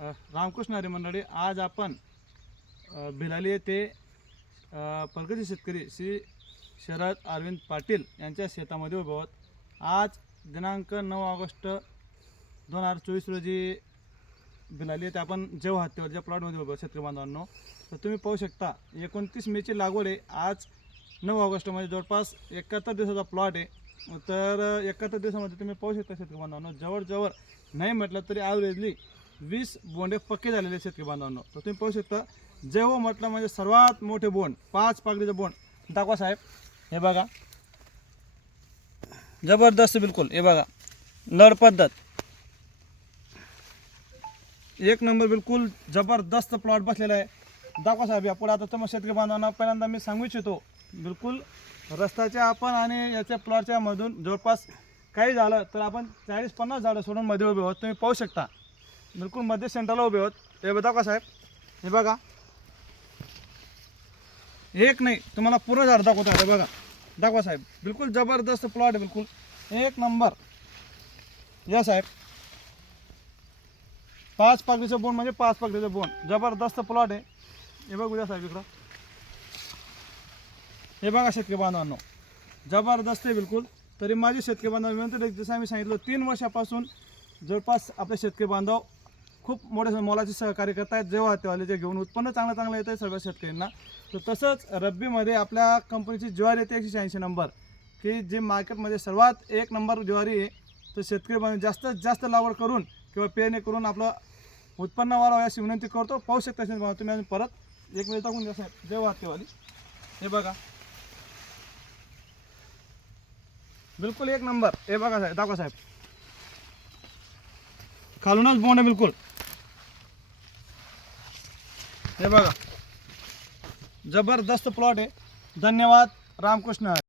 रामकृष्ण हरी मंडळी, आज आपण भिलाली येथे प्रगती शेतकरी श्री शरद अरविंद पाटील यांच्या शेतामध्ये उभे आहोत। आज दिनांक 9 ऑगस्ट 2024 रोजी भिलाली येथे आपण जेव्हा हत्तीवरच्या प्लॉटमध्ये उभे आहोत शेतकरी बांधवांनो। तर तुम्ही पाहू शकता 29 मेची लागवड आहे। आज 9 ऑगस्ट मध्ये जवळपास 71 दिवसाचा प्लॉट आहे। तर 71 दिवसामध्ये तुम्ही पाहू शकता शेतकरी बांधवांनो, जवळजवळ नाही म्हटलं तरी ॲव्हरेजली 20 बोंडे पक्के झालेले शेतकरी बांधवांनो। तर तुम्ही पाहू शकता जेव्हा म्हटलं म्हणजे सर्वात मोठे बोंड 5 पाकळीचे बोंड दाखवा साहेब। हे बघा जबरदस्त बिलकुल, हे बघा लढ पद्धत एक नंबर, बिलकुल जबरदस्त प्लॉट बसलेला आहे। दाखवा साहेब या पुढे। आता तुम्हाला शेतकरी बांधवांना पहिल्यांदा मी सांगू इच्छितो, बिलकुल रस्त्याच्या आपण आणि याच्या प्लॉटच्या मधून जवळपास काही झालं तर आपण 40-50 झाडं सोडून मध्ये उभे आहोत। तुम्ही पाहू शकता बिलकुल मध्ये सेंटरला उभे आहोत। हे दाखवा साहेब, हे बघा एक नाही तुम्हाला पूर्ण झाड दाखवतो आहे। बघा दाखवा साहेब, बिलकुल जबरदस्त प्लॉट आहे, बिलकुल एक नंबर। या साहेब 5 पाकळीचं बोंड म्हणजे 5 पाकळीचं बोंड, जबरदस्त प्लॉट आहे। हे बघू द्या साहेब इकडं, हे बघा शेतकरी बांधवांनो जबरदस्त आहे बिलकुल। तरी माझे शेतकरी बांधव विनंती, जसं आम्ही सांगितलं 3 वर्षापासून जवळपास आपले शेतकरी बांधव खूप मोठ्या मोलाचे सहकार्य करत आहेत। जेव्हा तेव्हा जे घेऊन उत्पन्न चांगलं येतं आहे सर्व शेतकऱ्यांना। तर तसंच रब्बीमध्ये आपल्या कंपनीची ज्वारी येते 186 नंबर, की जी मार्केटमध्ये सर्वात 1 नंबर ज्वारी आहे। तर शेतकरी बांधव जास्तीत जास्त लागवड करून किंवा पेरणी करून आपलं उत्पन्न वाढवावं अशी विनंती करतो। पाहू शकता शेतकरी तुम्ही अजून परत एक वेळ टाकून द्या साहेब, जेव्हा तेव्हा हे बघा बिलकुल एक नंबर। हे बघा साहेब, दाखवा साहेब खालूनच बोंड आहे बिलकुल। हे बघा जबरदस्त प्लॉट आहे। धन्यवाद। रामकृष्ण हरी।